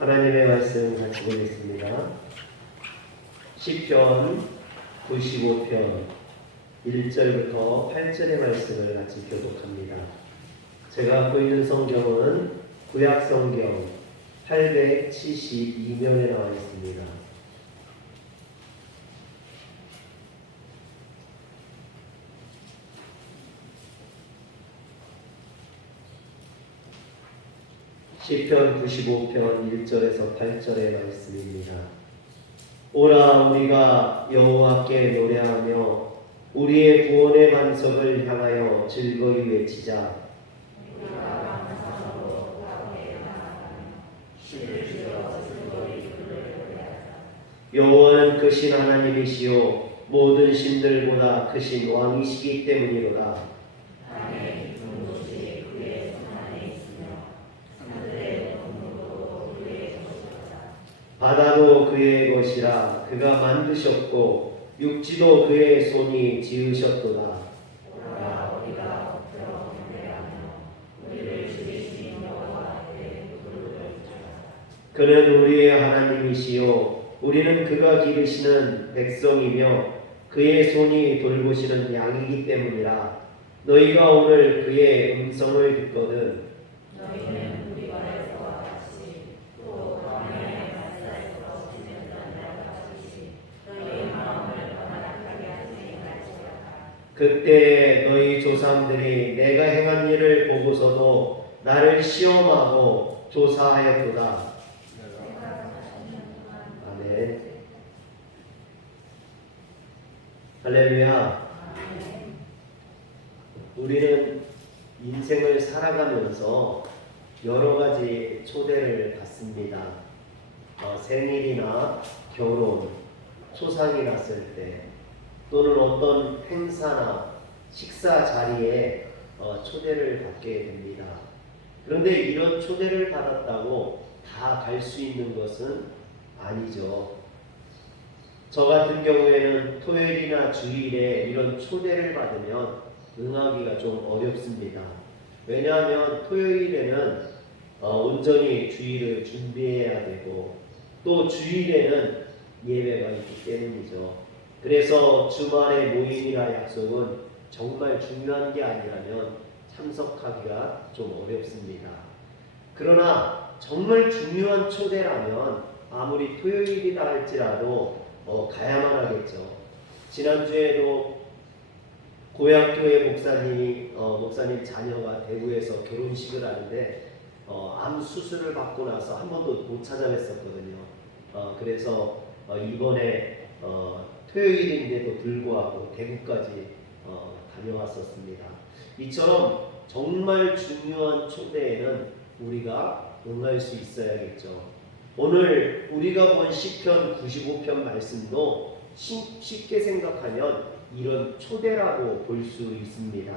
하나님의 말씀 같이 보겠습니다. 시편 95편 1절부터 8절의 말씀을 같이 교독합니다. 제가 갖고 있는 성경은 구약 성경 872면에 나와 있습니다. 시편 95편 1절에서 8절의 말씀입니다. 오라 우리가 여호와께 노래하며 우리의 구원의 반석을 향하여 즐거이 외치자. 여호와는 크신 하나님이시요 모든 신들보다 크신 왕이시기 때문이로다. 바다도 그의 것이라 그가 만드셨고 육지도 그의 손이 지으셨도다. 그는 우리의 하나님이시요 우리는 그가 기르시는 백성이며 그의 손이 돌보시는 양이기 때문이라. 너희가 오늘 그의 음성을 듣거든 그때 너희 조상들이 내가 행한 일을 보고서도 나를 시험하고 조사하였도다. 아멘. 할렐루야. 우리는 인생을 살아가면서 여러 가지 초대를 받습니다. 생일이나 결혼, 초상이 났을 때 또는 어떤 행사나 식사 자리에 초대를 받게 됩니다. 그런데 이런 초대를 받았다고 다 갈 수 있는 것은 아니죠. 저 같은 경우에는 토요일이나 주일에 이런 초대를 받으면 응하기가 좀 어렵습니다. 왜냐하면 토요일에는 온전히 주일을 준비해야 되고 또 주일에는 예배가 있기 때문이죠. 그래서 주말의 모임이나 약속은 정말 중요한 게 아니라면 참석하기가 좀 어렵습니다. 그러나 정말 중요한 초대라면 아무리 토요일이다 할지라도 가야만 하겠죠. 지난주에도 고향교회 목사님 자녀가 대구에서 결혼식을 하는데 암 수술을 받고 나서 한 번도 못 찾아뵀었거든요. 그래서 이번에 토요일인데도 불구하고 대구까지 다녀왔었습니다. 이처럼 정말 중요한 초대에는 우리가 응할 수 있어야겠죠. 오늘 우리가 본 시편 95편 말씀도 쉽게 생각하면 이런 초대라고 볼 수 있습니다.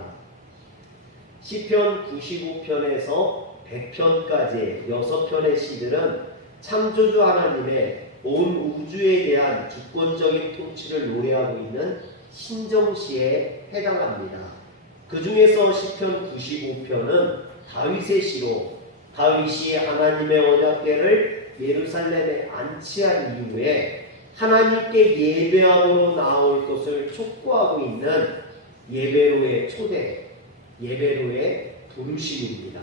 시편 95편에서 100편까지 6편의 시들은 창조주 하나님의 온 우주에 대한 주권적인 통치를 노래하고 있는 신정시에 해당합니다. 그 중에서 시편 95편은 다윗의 시로 다윗이 하나님의 언약궤를 예루살렘에 안치한 이후에 하나님께 예배함으로 나올 것을 촉구하고 있는 예배로의 초대, 예배로의 부르심입니다.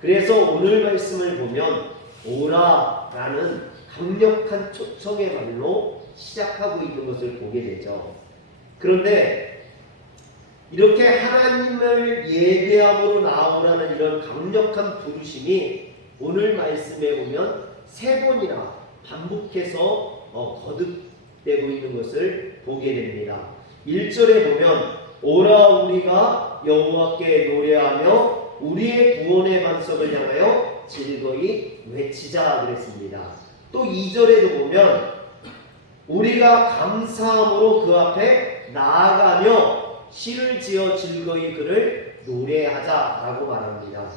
그래서 오늘 말씀을 보면 오라라는 강력한 초청의 말로 시작하고 있는 것을 보게 되죠. 그런데 이렇게 하나님을 예배함으로 나오라는 이런 강력한 부르심이 오늘 말씀에 보면 3번이나 반복해서 거듭되고 있는 것을 보게 됩니다. 1절에 보면 오라 우리가 여호와께 노래하며 우리의 구원의 반석을 향하여 즐거이 외치자 그랬습니다. 또 2절에도 보면 우리가 감사함으로 그 앞에 나아가며 시를 지어 즐거이 그를 노래하자라고 말합니다.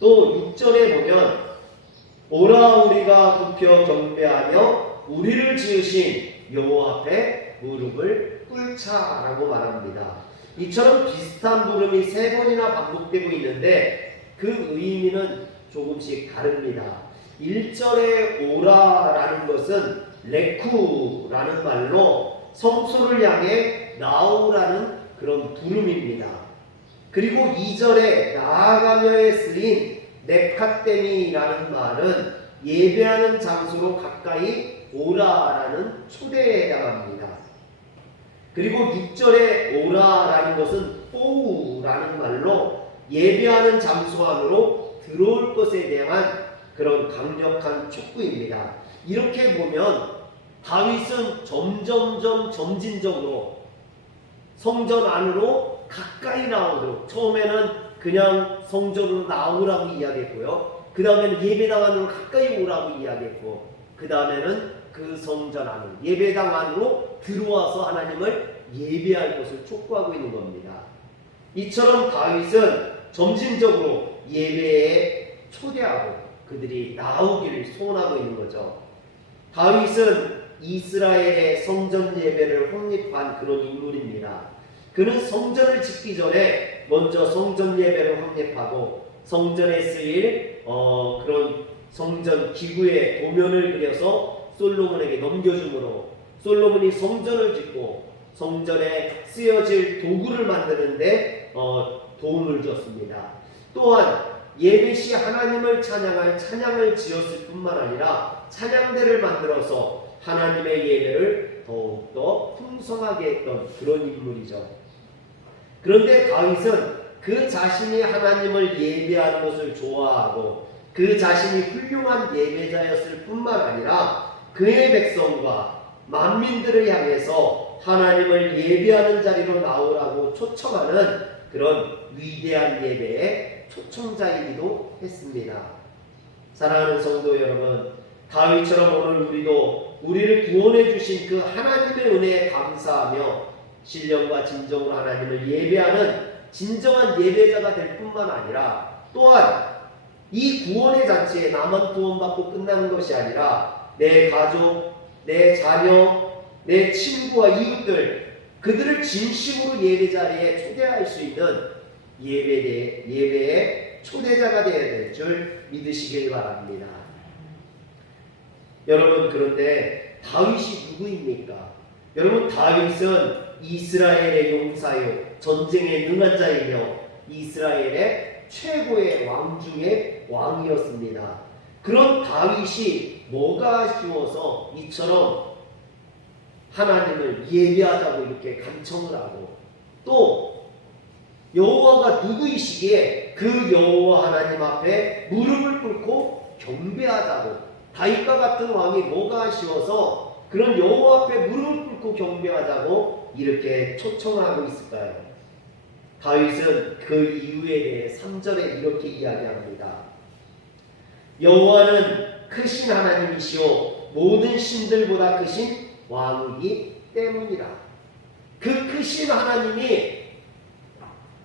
또 6절에 보면 오라 우리가 굽혀 경배하며 우리를 지으신 여호와 앞에 무릎을 꿇자라고 말합니다. 이처럼 비슷한 부름이 3번이나 반복되고 있는데 그 의미는 조금씩 다릅니다. 1절에 오라라는 것은 레쿠라는 말로 성소를 향해 나오라는 그런 부름입니다. 그리고 2절에 나아가며에 쓰인 네카데미라는 말은 예배하는 장소로 가까이 오라라는 초대에 해당합니다. 그리고 6절에 오라라는 것은 오우라는 말로 예배하는 장소 안으로 들어올 것에 대한 그런 강력한 촉구입니다. 이렇게 보면 다윗은 점진적으로 성전 안으로 가까이 나오도록, 처음에는 그냥 성전으로 나오라고 이야기했고요. 그 다음에는 예배당 안으로 가까이 오라고 이야기했고, 그 다음에는 그 성전 안으로, 예배당 안으로 들어와서 하나님을 예배할 것을 촉구하고 있는 겁니다. 이처럼 다윗은 점진적으로 예배에 초대하고 그들이 나오기를 소원하고 있는 거죠. 다윗은 이스라엘의 성전 예배를 확립한 그런 인물입니다. 그는 성전을 짓기 전에 먼저 성전 예배를 확립하고 성전에 쓰일 그런 성전 기구의 도면을 그려서 솔로몬에게 넘겨주므로 솔로몬이 성전을 짓고 성전에 쓰여질 도구를 만드는데 도움을 줬습니다. 또한 예배 시 하나님을 찬양할 찬양을 지었을 뿐만 아니라 찬양대를 만들어서 하나님의 예배를 더욱더 풍성하게 했던 그런 인물이죠. 그런데 다윗은 그 자신이 하나님을 예배하는 것을 좋아하고 그 자신이 훌륭한 예배자였을 뿐만 아니라 그의 백성과 만민들을 향해서 하나님을 예배하는 자리로 나오라고 초청하는 그런 위대한 예배의 초청자이기도 했습니다. 사랑하는 성도 여러분, 다윗처럼 오늘 우리도 우리를 구원해 주신 그 하나님의 은혜에 감사하며 신령과 진정으로 하나님을 예배하는 진정한 예배자가 될 뿐만 아니라 또한 이 구원의 잔치에 나만 구원받고 끝나는 것이 아니라 내 가족, 내 자녀, 내 친구와 이웃들, 그들을 진심으로 예배 자리에 초대할 수 있는 예배의 초대자가 되어야 될 줄 믿으시길 바랍니다. 여러분, 그런데 다윗이 누구입니까? 여러분, 다윗은 이스라엘의 용사요 전쟁에 능한 자이며 이스라엘의 최고의 왕 중에 왕이었습니다. 그런 다윗이 뭐가 아쉬워서 이처럼 하나님을 예배하자고 이렇게 간청을 하고 또 여호와가 누구이시기에 그 여호와 하나님 앞에 무릎을 꿇고 경배하자고, 다윗과 같은 왕이 뭐가 아쉬워서 그런 여호와 앞에 무릎을 꿇고 경배하자고 이렇게 초청하고 있을까요? 다윗은 그 이유에 대해 3절에 이렇게 이야기합니다. 여호와는 크신 하나님이시오 모든 신들보다 크신 왕이기 때문이라. 그 크신 하나님이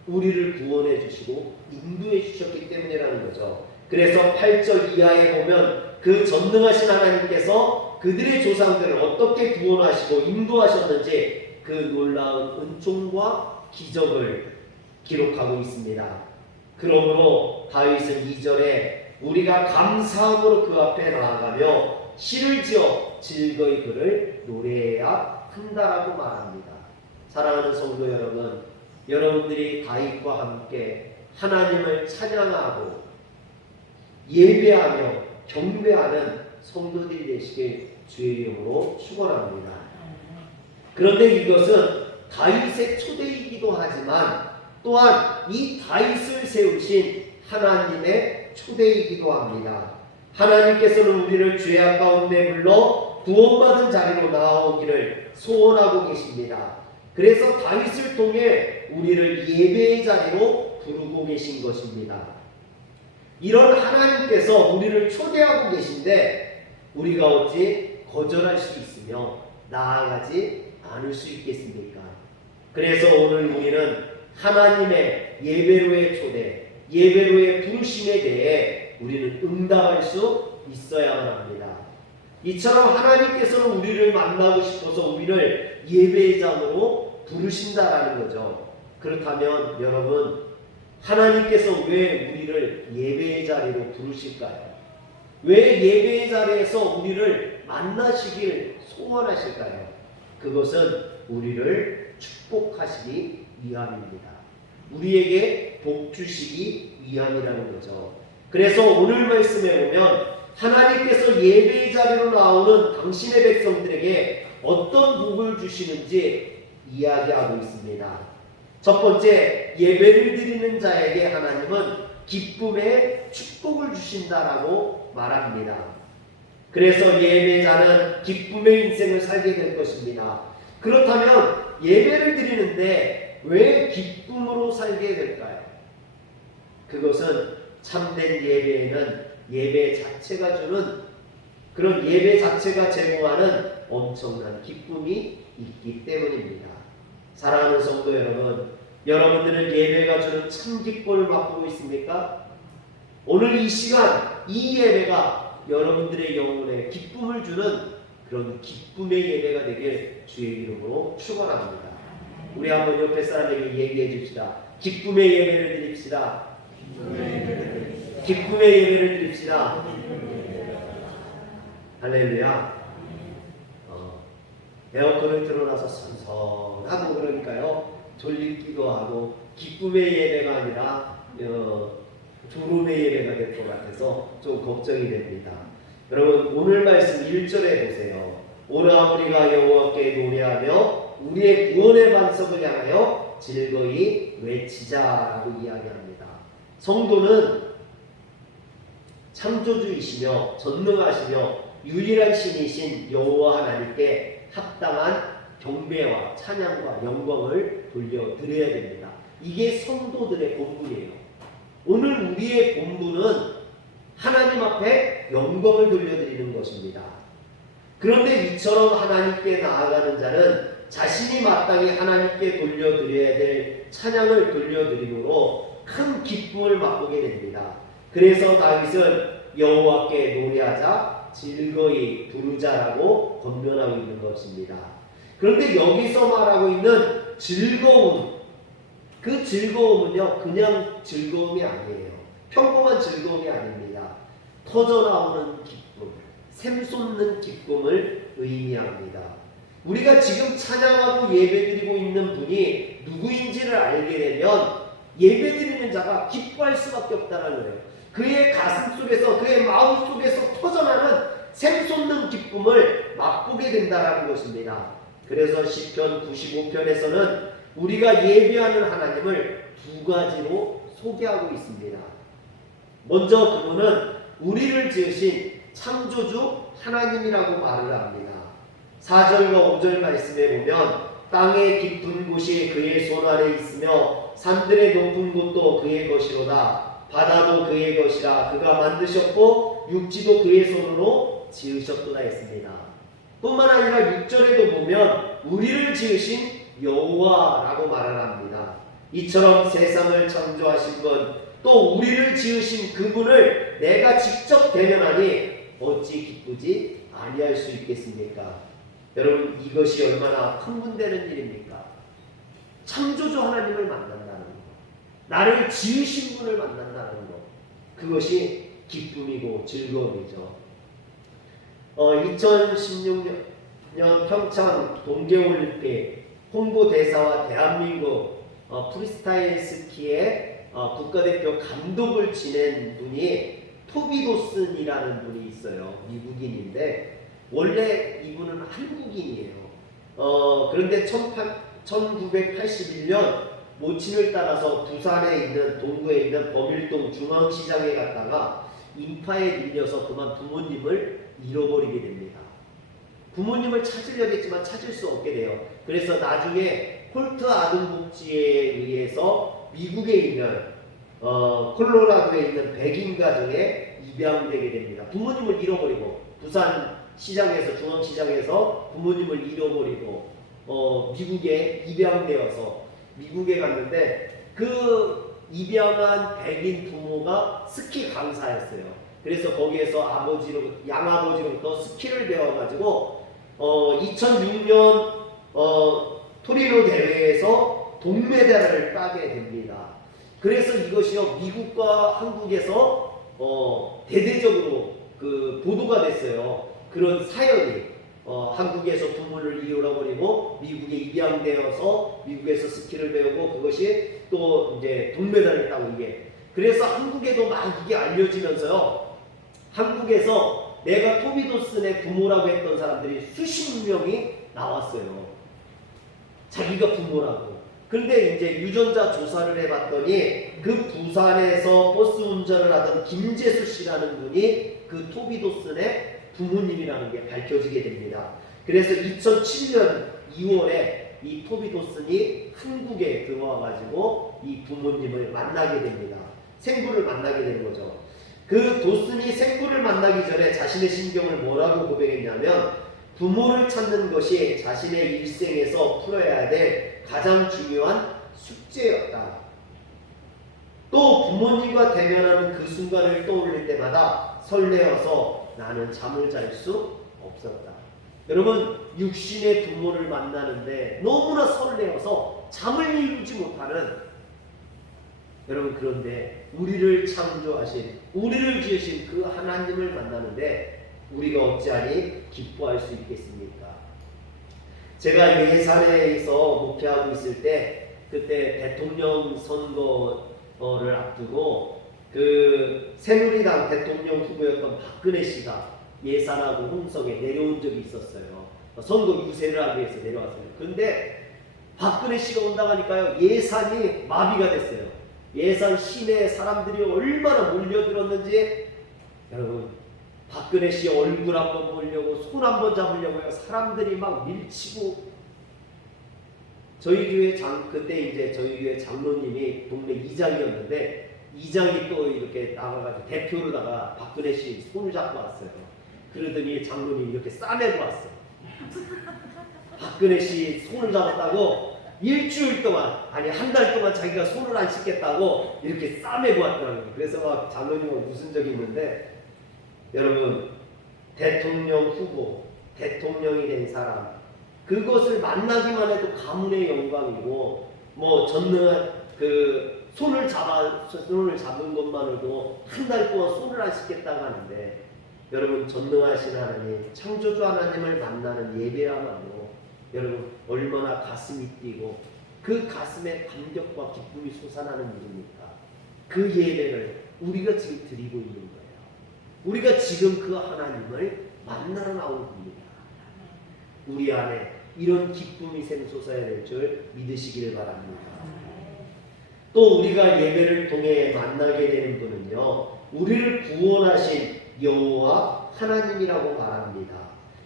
우리를 구원해 주시고 인도해 주셨기 때문이라는 거죠. 그래서 8절 이하에 보면 그 전능하신 하나님께서 그들의 조상들을 어떻게 구원하시고 인도하셨는지 그 놀라운 은총과 기적을 기록하고 있습니다. 그러므로 다윗은 2절에 우리가 감사함으로 그 앞에 나아가며 시를 지어 즐거이 그를 노래해야 한다라고 말합니다. 사랑하는 성도 여러분, 여러분들이 다윗과 함께 하나님을 찬양하고 예배하며 경배하는 성도들이 되시길 주의 이름으로 축원합니다. 그런데 이것은 다윗의 초대이기도 하지만 또한 이 다윗을 세우신 하나님의 초대이기도 합니다. 하나님께서는 우리를 죄악 가운데 불러 구원받은 자리로 나오기를 소원하고 계십니다. 그래서 다윗을 통해 우리를 예배의 자리로 부르고 계신 것입니다. 이런 하나님께서 우리를 초대하고 계신데 우리가 어찌 거절할 수 있으며 나아가지 않을 수 있겠습니까? 그래서 오늘 우리는 하나님의 예배로의 초대, 예배로의 부르심에 대해 우리는 응답할 수 있어야만 합니다. 이처럼 하나님께서는 우리를 만나고 싶어서 우리를 예배의 장으로 부르신다라는 거죠. 그렇다면 여러분, 하나님께서 왜 우리를 예배의 자리로 부르실까요? 왜 예배의 자리에서 우리를 만나시길 소원하실까요? 그것은 우리를 축복하시기 위함입니다. 우리에게 복 주시기 위함이라는 거죠. 그래서 오늘 말씀에 보면 하나님께서 예배의 자리로 나오는 당신의 백성들에게 어떤 복을 주시는지 이야기하고 있습니다. 첫 번째, 예배를 드리는 자에게 하나님은 기쁨의 축복을 주신다라고 말합니다. 그래서 예배자는 기쁨의 인생을 살게 될 것입니다. 그렇다면 예배를 드리는데 왜 기쁨으로 살게 될까요? 그것은 참된 예배에는 예배 자체가 주는 그런 예배 자체가 제공하는 엄청난 기쁨이 있기 때문입니다. 사랑하는 성도 여러분, 여러분들은 예배가 주는 참 기쁨을 맛보고 있습니까? 오늘 이 시간, 이 예배가 여러분들의 영혼에 기쁨을 주는 그런 기쁨의 예배가 되길 주의 이름으로 축원합니다. 우리 한번 옆에 사람에게 얘기해 줍시다. 기쁨의 예배를 드립시다. 기쁨의 예배를 드립시다. 할렐루야. 에어컨을 틀어놔서 선선하고 그러니까요, 졸리기도 하고 기쁨의 예배가 아니라 졸음의 예배가 될 것 같아서 좀 걱정이 됩니다. 여러분, 오늘 말씀 1절에 보세요. 오라 우리가 여호와께 노래하며 우리의 구원의 반석을 향하여 즐거이 외치자라고 이야기합니다. 성도는 창조주이시며 전능하시며 유일한 신이신 여호와 하나님께 합당한 경배와 찬양과 영광을 돌려드려야 됩니다. 이게 성도들의 본분이에요. 오늘 우리의 본분은 하나님 앞에 영광을 돌려드리는 것입니다. 그런데 이처럼 하나님께 나아가는 자는 자신이 마땅히 하나님께 돌려드려야 될 찬양을 돌려드림으로 큰 기쁨을 맛보게 됩니다. 그래서 다윗은 여호와께 노래하자 즐거이 부르자라고 권면하고 있는 것입니다. 그런데 여기서 말하고 있는 즐거움, 그 즐거움은요 그냥 즐거움이 아니에요. 평범한 즐거움이 아닙니다. 터져나오는 기쁨, 샘솟는 기쁨을 의미합니다. 우리가 지금 찬양하고 예배드리고 있는 분이 누구인지를 알게 되면 예배드리는 자가 기뻐할 수밖에 없다는 거예요. 그의 가슴 속에서, 그의 마음 속에서 터져나는 샘솟는 기쁨을 맛보게 된다는 것입니다. 그래서 시편 95편에서는 우리가 예배하는 하나님을 두 가지로 소개하고 있습니다. 먼저 그분은 우리를 지으신 창조주 하나님이라고 말을 합니다. 4절과 5절 말씀에 보면 땅의 깊은 곳이 그의 손 아래 있으며 산들의 높은 곳도 그의 것이로다. 바다도 그의 것이라. 그가 만드셨고 육지도 그의 손으로 지으셨도다 했습니다. 뿐만 아니라 6절에도 보면 우리를 지으신 여호와라고 말을 합니다. 이처럼 세상을 창조하신 분, 또 우리를 지으신 그분을 내가 직접 대면하니 어찌 기쁘지 아니할 수 있겠습니까? 여러분, 이것이 얼마나 흥분되는 일입니까? 창조주 하나님을 만난다는 것, 나를 지으신 분을 만난다는 것, 그것이 기쁨이고 즐거움이죠. 2016년 평창 동계올림픽 홍보대사와 대한민국 프리스타일 스키의 국가대표 감독을 지낸 분이 토비 도슨이라는 분이 있어요. 미국인인데 원래 이분은 한국인이에요. 그런데 1981년 모친을 따라서 부산에 있는 동구에 있는 범일동 중앙시장에 갔다가 인파에 밀려서 그만 부모님을 잃어버리게 됩니다. 부모님을 찾으려고 했지만 찾을 수 없게 돼요. 그래서 나중에 홀트 아동복지에 의해서 미국에 있는 콜로라도에 있는 백인 가정에 입양되게 됩니다. 부모님을 잃어버리고 부산 시장에서 중앙시장에서 부모님을 잃어버리고 미국에 입양되어서 미국에 갔는데 그 입양한 백인 부모가 스키 강사였어요. 그래서 거기에서 양아버지로부터 스키를 배워가지고 2006년 토리노 대회에서 동메달을 따게 됩니다. 그래서 이것이요 미국과 한국에서 대대적으로 그 보도가 됐어요. 그런 사연이 한국에서 부모를 잃어버리고 미국에 입양되어서 미국에서 스키를 배우고 그것이 또 이제 동메달을 따고 이게 그래서 한국에도 막 이게 알려지면서요. 한국에서 내가 토비 도슨의 부모라고 했던 사람들이 수십 명이 나왔어요. 자기가 부모라고. 그런데 이제 유전자 조사를 해봤더니 그 부산에서 버스 운전을 하던 김재수 씨라는 분이 그 토비 도슨의 부모님이라는 게 밝혀지게 됩니다. 그래서 2007년 2월에 이 토비 도슨이 한국에 들어와가지고 이 부모님을 만나게 됩니다. 생부를 만나게 되는 거죠. 그 도슨이 생부를 만나기 전에 자신의 심경을 뭐라고 고백했냐면 부모를 찾는 것이 자신의 일생에서 풀어야 될 가장 중요한 숙제였다. 또 부모님과 대면하는 그 순간을 떠올릴 때마다 설레어서 나는 잠을 잘 수 없었다. 여러분 육신의 부모를 만나는데 너무나 설레어서 잠을 이루지 못하는 여러분 그런데 우리를 창조하신 우리를 지으신 그 하나님을 만나는데 우리가 어찌하니 기뻐할 수 있겠습니까? 제가 예산에서 목회하고 있을 때 그때 대통령 선거를 앞두고 그 새누리당 대통령 후보였던 박근혜 씨가 예산하고 홍성에 내려온 적이 있었어요. 선거 유세를 하기 위해서 내려왔어요. 그런데 박근혜 씨가 온다고 하니까요 예산이 마비가 됐어요. 예산 시내에 사람들이 얼마나 몰려들었는지 여러분 박근혜 씨 얼굴 한번 보려고 손 한번 잡으려고요. 사람들이 막 밀치고 저희 교회 그때 이제 저희 교회 장로님이 동네 이장이었는데 이장이 또 이렇게 나가가지고 대표로다가 박근혜 씨 손을 잡고 왔어요. 그러더니 장로님이 이렇게 싸매고 왔어요. 박근혜 씨 손을 잡았다고 일주일 동안 아니 한 달 동안 자기가 손을 안 씻겠다고 이렇게 싸매고 왔더라고요. 그래서 막 장로님은 웃은 적이 있는데 여러분 대통령 후보 대통령이 된 사람 그것을 만나기만 해도 가문의 영광이고 뭐 전능한 그 손을 잡은 것만으로도 한 달 동안 손을 안 씻겠다고 하는데 여러분 전능하신 하나님 창조주 하나님을 만나는 예배야말로 여러분 얼마나 가슴이 뛰고 그 가슴에 감격과 기쁨이 솟아나는 일입니까? 그 예배를 우리가 지금 드리고 있는 거예요. 우리가 지금 그 하나님을 만나러 나온 겁니다. 우리 안에 이런 기쁨이 샘솟아야 될 줄 믿으시기를 바랍니다. 또 우리가 예배를 통해 만나게 되는 분은요 우리를 구원하신 여호와 하나님이라고 말합니다.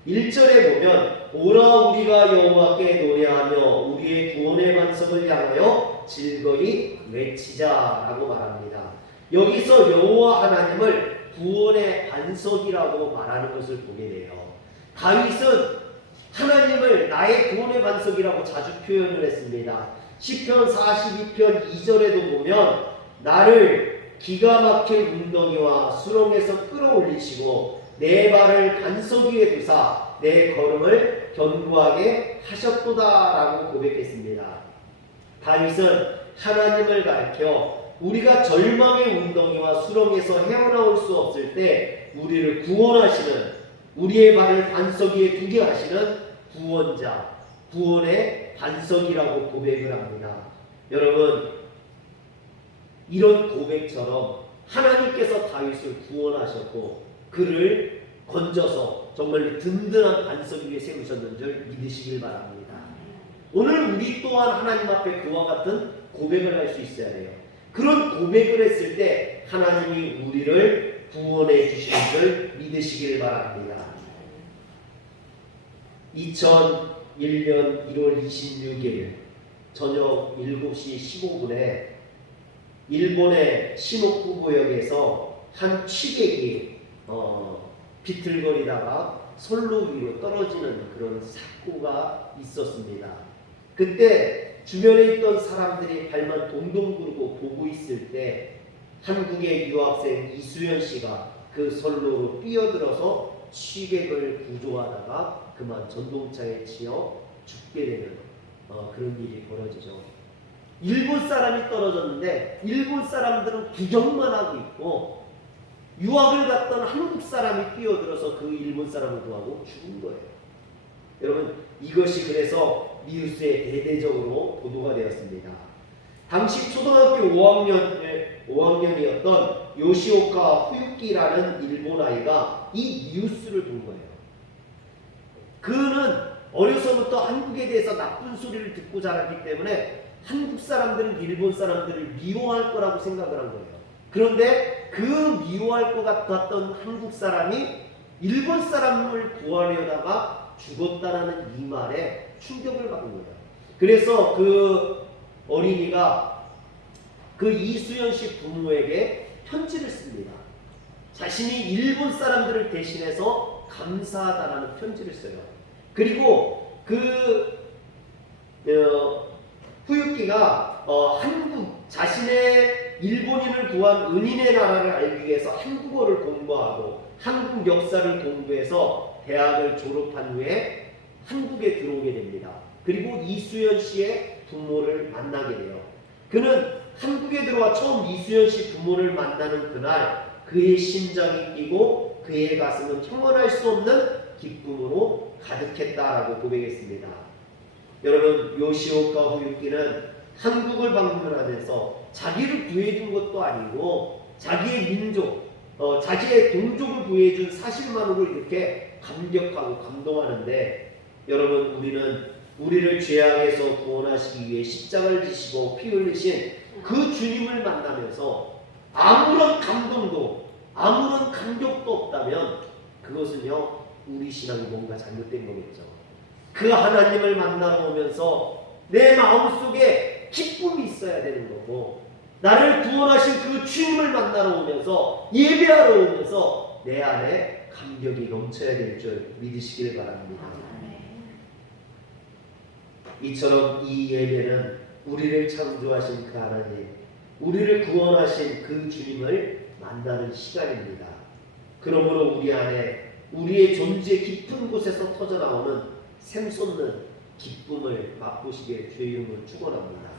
1절에 보면 오라 우리가 여호와께 노래하며 우리의 구원의 반석을 향하여 즐거이 외치자라고 말합니다. 여기서 여호와 하나님을 구원의 반석이라고 말하는 것을 보게 돼요. 다윗은 하나님을 나의 구원의 반석이라고 자주 표현을 했습니다. 시편 42편 2절에도 보면 나를 기가 막힐 웅덩이와 수렁에서 끌어올리시고 내 발을 반석 위에 두사 내 걸음을 견고하게 하셨도다라고 고백했습니다. 다윗은 하나님을 가리켜 우리가 절망의 웅덩이와 수렁에서 헤어나올 수 없을 때 우리를 구원하시는 우리의 발을 반석 위에 두게 하시는 구원자, 구원의 반석이라고 고백을 합니다. 여러분 이런 고백처럼 하나님께서 다윗을 구원하셨고 그를 건져서 정말 든든한 반석 위에 세우셨는 줄 믿으시길 바랍니다. 오늘 우리 또한 하나님 앞에 그와 같은 고백을 할 수 있어야 돼요. 그런 고백을 했을 때 하나님이 우리를 구원해 주시는 줄 믿으시길 바랍니다. 2001년 1월 26일 저녁 7시 15분에 일본의 시노쿠구역에서 한 취객이 비틀거리다가 선로 위로 떨어지는 그런 사고가 있었습니다. 그때 주변에 있던 사람들이 발만 동동 구르고 보고 있을 때 한국의 유학생 이수연 씨가 그 선로로 뛰어들어서 취객을 구조하다가 그만 전동차에 치여 죽게 되는 그런 일이 벌어지죠. 일본 사람이 떨어졌는데 일본 사람들은 구경만 하고 있고 유학을 갔던 한국 사람이 뛰어들어서 그 일본 사람을 구하고 죽은 거예요. 여러분, 이것이 그래서 뉴스에 대대적으로 보도가 되었습니다. 당시 초등학교 5학년이었던 요시오카 후유키라는 일본 아이가 이 뉴스를 본 거예요. 그는 어려서부터 한국에 대해서 나쁜 소리를 듣고 자랐기 때문에 한국 사람들은 일본 사람들을 미워할 거라고 생각을 한 거예요. 그런데 그 미워할 것 같았던 한국 사람이 일본 사람을 구하려다가 죽었다라는 이 말에 충격을 받은 거예요. 그래서 그 어린이가 그 이수연 씨 부모에게 편지를 씁니다. 자신이 일본 사람들을 대신해서 감사하다라는 편지를 써요. 그리고 후유키가 한국 자신의 일본인을 구한 은인의 나라를 알기 위해서 한국어를 공부하고 한국 역사를 공부해서 대학을 졸업한 후에 한국에 들어오게 됩니다. 그리고 이수연 씨의 부모를 만나게 돼요. 그는 한국에 들어와 처음 이수연 씨 부모를 만나는 그날 그의 심장이 뛰고 그의 가슴은 형언할 수 없는 기쁨으로 가득했다라고 고백했습니다. 여러분, 요시오카 후유키는 한국을 방문하면서 자기를 구해준 것도 아니고 자기의 민족, 자기의 동족을 구해준 사실만으로 이렇게 감격하고 감동하는데, 여러분, 우리는 우리를 죄악에서 구원하시기 위해 십자가를 지시고 피 흘리신 그 주님을 만나면서 아무런 감동도 아무런 감격도 없다면 그것은요, 우리 신앙이 뭔가 잘못된 거겠죠. 그 하나님을 만나러 오면서 내 마음속에 기쁨이 있어야 되는 거고, 나를 구원하신 그 주님을 만나러 오면서 예배하러 오면서 내 안에 감격이 넘쳐야 될 줄 믿으시길 바랍니다. 이처럼 이 예배는 우리를 창조하신 그 하나님, 우리를 구원하신 그 주님을 만나는 시간입니다. 그러므로 우리 안에 우리의 존재 깊은 곳에서 터져나오는 샘솟는 기쁨을 맛보시길 주의 이름으로 축원합니다.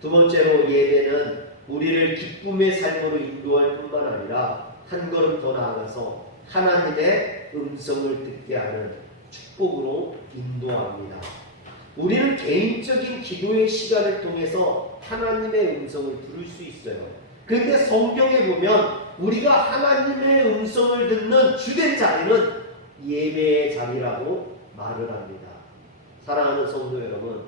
두 번째로, 예배는 우리를 기쁨의 삶으로 인도할 뿐만 아니라 한 걸음 더 나아가서 하나님의 음성을 듣게 하는 축복으로 인도합니다. 우리는 개인적인 기도의 시간을 통해서 하나님의 음성을 들을 수 있어요. 그런데 성경에 보면 우리가 하나님의 음성을 듣는 주된 자리는 예배의 자리라고 말을 합니다. 사랑하는 성도 여러분,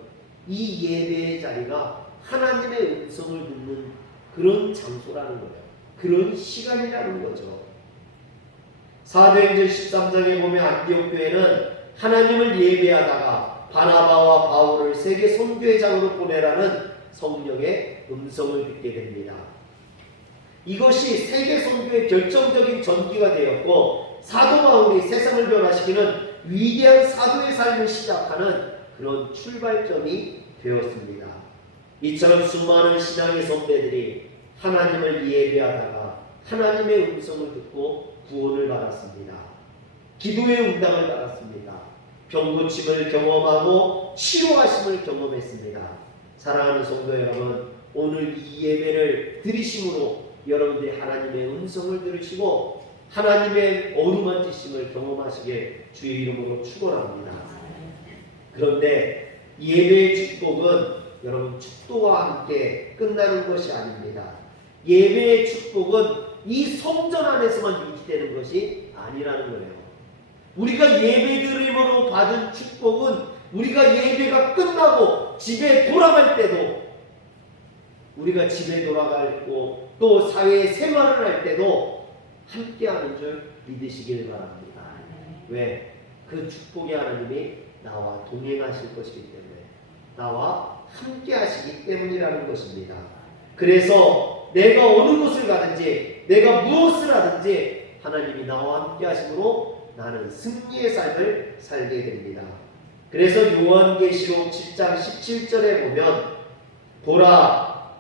이 예배의 자리가 하나님의 음성을 듣는 그런 장소라는 거예요. 그런 시간이라는 거죠. 사도행전 13장에 보면 안디옥 교회는 하나님을 예배하다가 바나바와 바울을 세계 선교회장으로 보내라는 성령의 음성을 듣게 됩니다. 이것이 세계 선교의 결정적인 전기가 되었고, 사도 바울이 세상을 변화시키는 위대한 사도의 삶을 시작하는 그런 출발점이 되었습니다. 이처럼 수많은 신앙의 선배들이 하나님을 예배하다가 하나님의 음성을 듣고 구원을 받았습니다. 기도의 응답을 받았습니다. 병고침을 경험하고 치료하심을 경험했습니다. 사랑하는 성도 여러분, 오늘 이 예배를 들으심으로 여러분들이 하나님의 음성을 들으시고 하나님의 어루만지심을 경험하시길 주의 이름으로 축원합니다. 그런데 예배의 축복은 여러분 축도와 함께 끝나는 것이 아닙니다. 예배의 축복은 이 성전 안에서만 유지되는 것이 아니라는 거예요. 우리가 예배드림으로 받은 축복은 우리가 예배가 끝나고 집에 돌아갈 때도, 우리가 집에 돌아가고 또 사회에 생활을 할 때도 함께하는 줄 믿으시길 바랍니다. 왜? 그 축복의 하나님이 나와 동행하실 것이기 때문에, 나와 함께하시기 때문이라는 것입니다. 그래서 내가 어느 곳을 가든지 내가 무엇을 하든지 하나님이 나와 함께하심으로 나는 승리의 삶을 살게 됩니다. 그래서 요한계시록 7장 17절에 보면, 보라,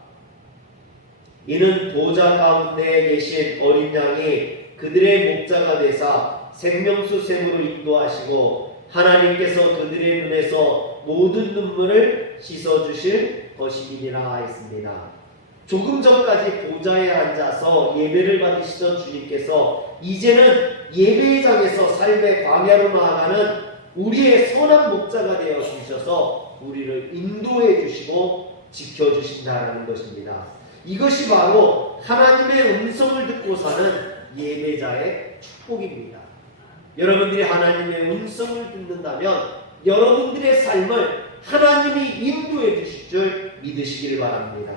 이는 보좌 가운데 계신 어린 양이 그들의 목자가 되사 생명수 샘으로 인도하시고 하나님께서 그들의 눈에서 모든 눈물을 씻어주실 것임이니라 했습니다. 조금 전까지 보좌에 앉아서 예배를 받으시던 주님께서 이제는 예배장에서 삶의 광야로 나아가는 우리의 선한 목자가 되어 주셔서 우리를 인도해 주시고 지켜주신다는 것입니다. 이것이 바로 하나님의 음성을 듣고 사는 예배자의 축복입니다. 여러분들이 하나님의 음성을 듣는다면 여러분들의 삶을 하나님이 인도해 주실 줄 믿으시길 바랍니다.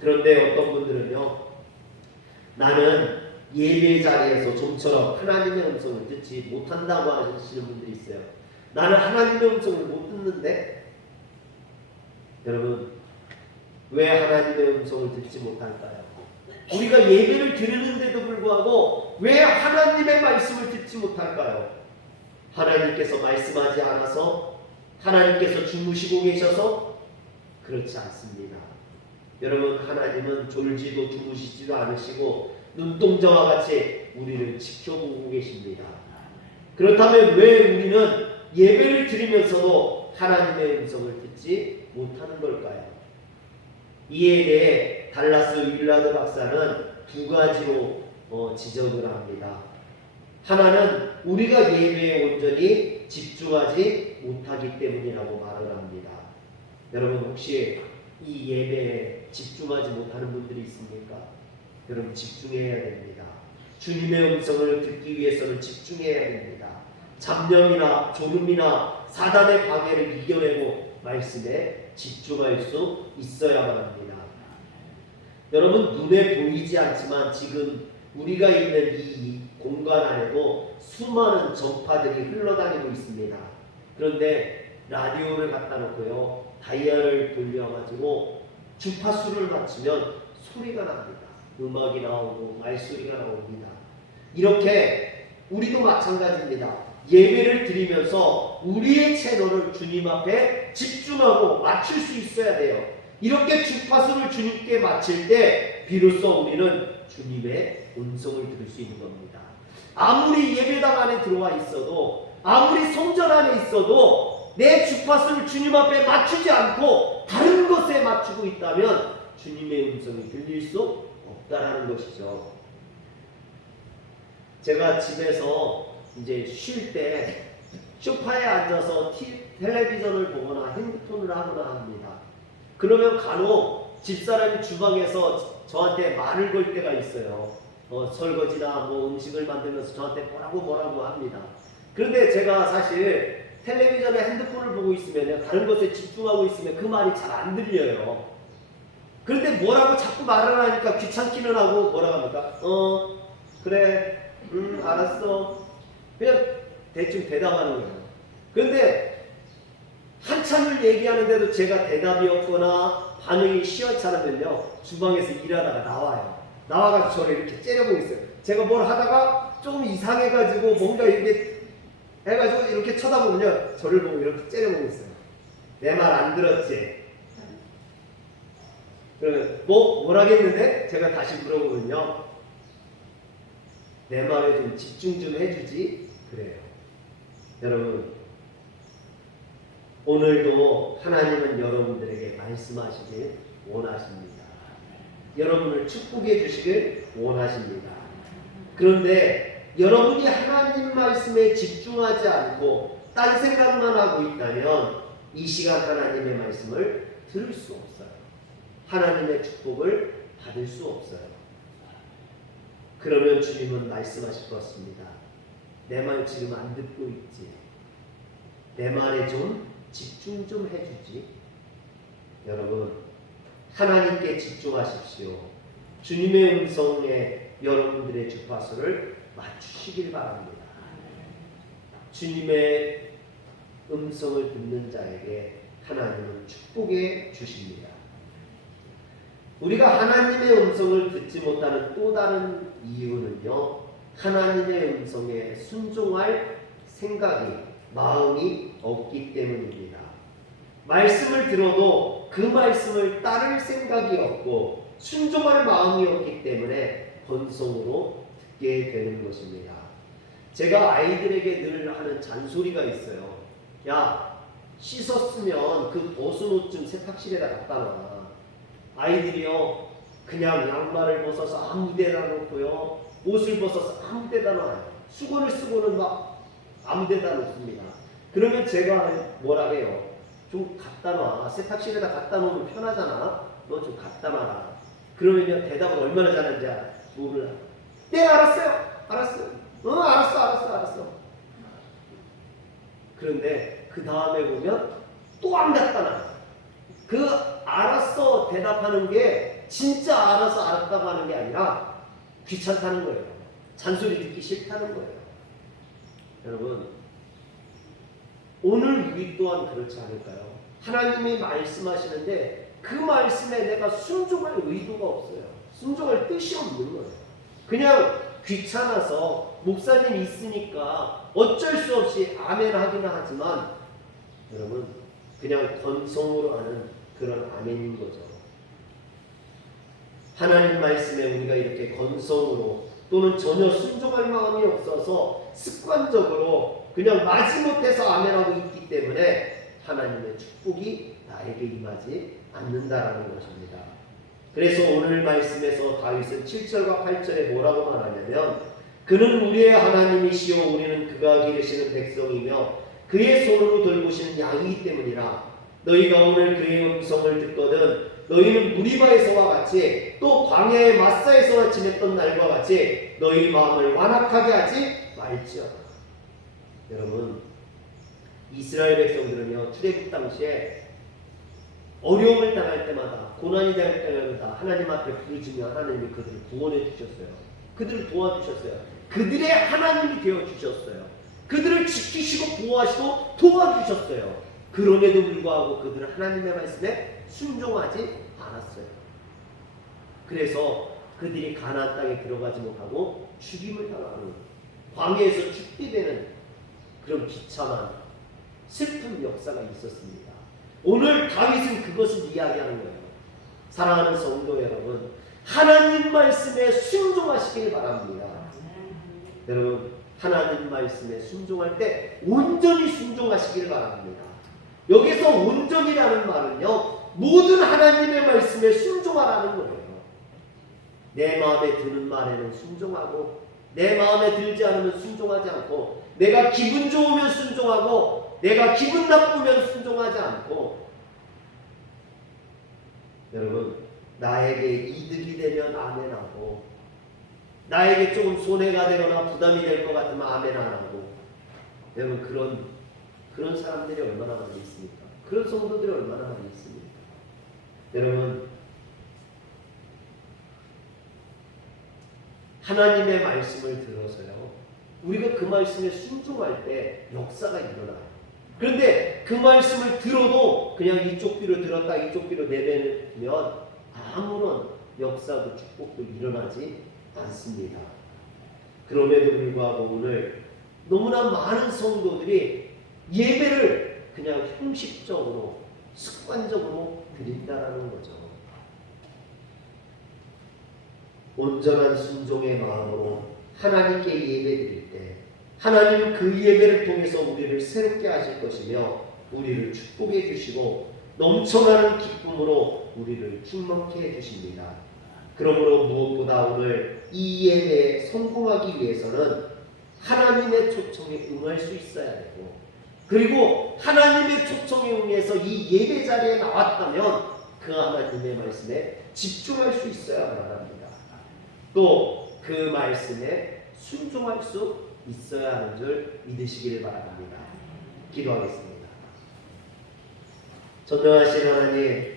그런데 어떤 분들은요, 나는 예배 자리에서 좀처럼 하나님의 음성을 듣지 못한다고 하시는 분들이 있어요. 나는 하나님의 음성을 못 듣는데, 여러분, 왜 하나님의 음성을 듣지 못할까요? 우리가 예배를 드리는데도 불구하고 왜 하나님의 말씀을 듣지 못할까요? 하나님께서 말씀하지 않아서? 하나님께서 주무시고 계셔서? 그렇지 않습니다. 여러분, 하나님은 졸지도 주무시지도 않으시고 눈동자와 같이 우리를 지켜보고 계십니다. 그렇다면 왜 우리는 예배를 드리면서도 하나님의 음성을 듣지 못하는 걸까요? 이에 대해 달라스 윌라드 박사는 두 가지로 지적을 합니다. 하나는 우리가 예배에 온전히 집중하지 못하기 때문이라고 말을 합니다. 여러분, 혹시 이 예배에 집중하지 못하는 분들이 있습니까? 여러분, 집중해야 됩니다. 주님의 음성을 듣기 위해서는 집중해야 됩니다. 잡념이나 졸음이나 사단의 방해를 이겨내고 말씀에 집중할 수 있어야만 합니다. 여러분, 눈에 보이지 않지만 지금 우리가 있는 이 공간 안에도 수많은 전파들이 흘러다니고 있습니다. 그런데 라디오를 갖다 놓고요, 다이얼을 돌려가지고 주파수를 맞추면 소리가 납니다. 음악이 나오고 말소리가 나옵니다. 이렇게 우리도 마찬가지입니다. 예배를 드리면서 우리의 채널을 주님 앞에 집중하고 맞출 수 있어야 돼요. 이렇게 주파수를 주님께 맞출 때 비로소 우리는 주님의 음성을 들을 수 있는 겁니다. 아무리 예배당 안에 들어와 있어도, 아무리 성전 안에 있어도 내 주파수를 주님 앞에 맞추지 않고 다른 것에 맞추고 있다면 주님의 음성이 들릴 수 없다라는 것이죠. 제가 집에서 이제 쉴 때 소파에 앉아서 텔레비전을 보거나 핸드폰을 하거나 합니다. 그러면 간혹 집사람이 주방에서 저한테 말을 걸 때가 있어요. 설거지나 음식을 만들면서 저한테 뭐라고 합니다. 그런데 제가 사실 텔레비전에 핸드폰을 보고 있으면, 다른 것에 집중하고 있으면 그 말이 잘 안 들려요. 그런데 뭐라고 자꾸 말을 하니까 귀찮기는 하고 뭐라고 합니까? 그래, 알았어. 그냥 대충 대답하는 거예요. 그런데 한참을 얘기하는데도 제가 대답이 없거나 반응이 시원찮으면요, 주방에서 일하다가 나와요. 나와가지고 저를 이렇게 째려보고 있어요. 제가 뭘 하다가 조금 이상해가지고 뭔가 이렇게 해가지고 이렇게 쳐다보면요, 저를 보고 이렇게 째려보고 있어요. 내 말 안 들었지? 그러면 뭐라겠는데? 제가 다시 물어보면요, 내 말에 좀 집중 좀 해주지? 그래요. 여러분, 오늘도 하나님은 여러분들에게 말씀하시길 원하십니다. 여러분을 축복해 주시길 원하십니다. 그런데 여러분이 하나님 말씀에 집중하지 않고 딴 생각만 하고 있다면 이 시간 하나님의 말씀을 들을 수 없어요. 하나님의 축복을 받을 수 없어요. 그러면 주님은 말씀하실 것 같습니다. 내 말 지금 안 듣고 있지? 내 말에 좀 집중 좀 해주지? 여러분, 하나님께 집중하십시오. 주님의 음성에 여러분들의 주파수를 맞추시길 바랍니다. 주님의 음성을 듣는 자에게 하나님은 축복해 주십니다. 우리가 하나님의 음성을 듣지 못하는 또 다른 이유는요, 하나님의 음성에 순종할 생각이, 마음이 없기 때문입니다. 말씀을 들어도 그 말씀을 따를 생각이 없고 순종할 마음이 없기 때문에 번성으로 듣게 되는 것입니다. 제가 아이들에게 늘 하는 잔소리가 있어요. 야, 씻었으면 그 벗은 옷 좀 세탁실에다 갖다 놔. 아이들이요, 그냥 양말을 벗어서 아무 데나 놓고요. 옷을 벗어서 아무 데나 놔요. 수건을 쓰고는 막 아무 데나 놓습니다. 그러면 제가 뭐라 해요? 좀 갖다 놔. 세탁실에다 갖다 놓으면 편하잖아. 너 좀 갖다 놔라. 그러면요, 대답을 얼마나 잘하는지 몰라. 네, 알았어요. 알았어요. 알았어. 그런데 그 다음에 보면 또 안 갖다 놔. 그 알았어 대답하는 게 진짜 알아서 알았다고 하는 게 아니라 귀찮다는 거예요. 잔소리 듣기 싫다는 거예요. 여러분, 오늘 우리 또한 그렇지 않을까요? 하나님이 말씀하시는데 그 말씀에 내가 순종할 의도가 없어요. 순종할 뜻이 없는 거예요. 그냥 귀찮아서 목사님 있으니까 어쩔 수 없이 아멘 하기는 하지만 여러분, 그냥 건성으로 하는 그런 아멘인 거죠. 하나님 말씀에 우리가 이렇게 건성으로 또는 전혀 순종할 마음이 없어서 습관적으로 그냥 마지못해서 아멘하고 있기 때문에 하나님의 축복이 나에게 임하지 않는다라는 것입니다. 그래서 오늘 말씀에서 다윗은 7절과 8절에 뭐라고 말하냐면 그는 우리의 하나님이시요 우리는 그가 기르시는 백성이며 그의 손으로 돌보시는 양이기 때문이라. 너희가 오늘 그의 음성을 듣거든 너희는 무리바에서와 같이 또 광야의 마사에서와 지냈던 날과 같이 너희 마음을 완악하게 하지 말지어다. 여러분, 이스라엘 백성들은요, 출애굽 당시에 어려움을 당할 때마다, 고난이 당할 때마다 하나님 앞에 부르짖으며 하나님이 그들을 구원해 주셨어요. 그들을 도와주셨어요. 그들의 하나님이 되어 주셨어요. 그들을 지키시고 보호하시고 도와주셨어요. 그럼에도 불구하고 그들은 하나님의 말씀에 순종하지 않았어요. 그래서 그들이 가나안 땅에 들어가지 못하고 죽임을 당하는, 광야에서 죽게 되는 그런 비참한 슬픈 역사가 있었습니다. 오늘 다윗은 그것을 이야기하는 거예요. 사랑하는 성도 여러분, 하나님 말씀에 순종하시길 바랍니다. 여러분, 하나님 말씀에 순종할 때 온전히 순종하시길 바랍니다. 여기서 온전이라는 말은요, 모든 하나님의 말씀에 순종하라는 거예요. 내 마음에 드는 말에는 순종하고 내 마음에 들지 않으면 순종하지 않고 내가 기분 좋으면 순종하고 내가 기분 나쁘면 순종하지 않고 여러분, 나에게 이득이 되면 아멘하고 나에게 조금 손해가 되거나 부담이 될 것 같으면 아멘 안 하고 여러분, 그런 사람들이 얼마나 많이 있습니까? 그런 성도들이 얼마나 많이 있습니까? 여러분, 하나님의 말씀을 들어서요, 우리가 그 말씀에 순종할 때 역사가 일어나요. 그런데 그 말씀을 들어도 그냥 이쪽 귀로 들었다 이쪽 귀로 내뱉으면 아무런 역사도 축복도 일어나지 않습니다. 그럼에도 불구하고 오늘 너무나 많은 성도들이 예배를 그냥 형식적으로 습관적으로 드린다라는 거죠. 온전한 순종의 마음으로 하나님께 예배드릴 때 하나님은 그 예배를 통해서 우리를 새롭게 하실 것이며 우리를 축복해 주시고 넘쳐나는 기쁨으로 우리를 충만케 해주십니다. 그러므로 무엇보다 오늘 이 예배에 성공하기 위해서는 하나님의 초청에 응할 수 있어야 되고 그리고 하나님의 초청에 응해서 이 예배 자리에 나왔다면 그 하나님의 말씀에 집중할 수 있어야 합니다. 또 그 말씀에 순종할 수 있어야 하는 줄 믿으시길 바랍니다. 기도하겠습니다. 전능하신 하나님,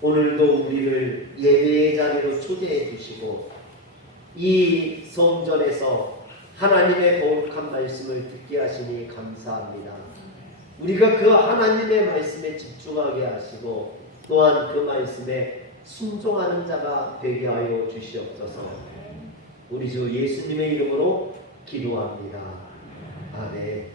오늘도 우리를 예배의 자리로 초대해 주시고 이 성전에서 하나님의 거룩한 말씀을 듣게 하시니 감사합니다. 우리가 그 하나님의 말씀에 집중하게 하시고 또한 그 말씀에 순종하는 자가 되게 하여 주시옵소서. 우리 주 예수님의 이름으로 기도합니다. 아멘.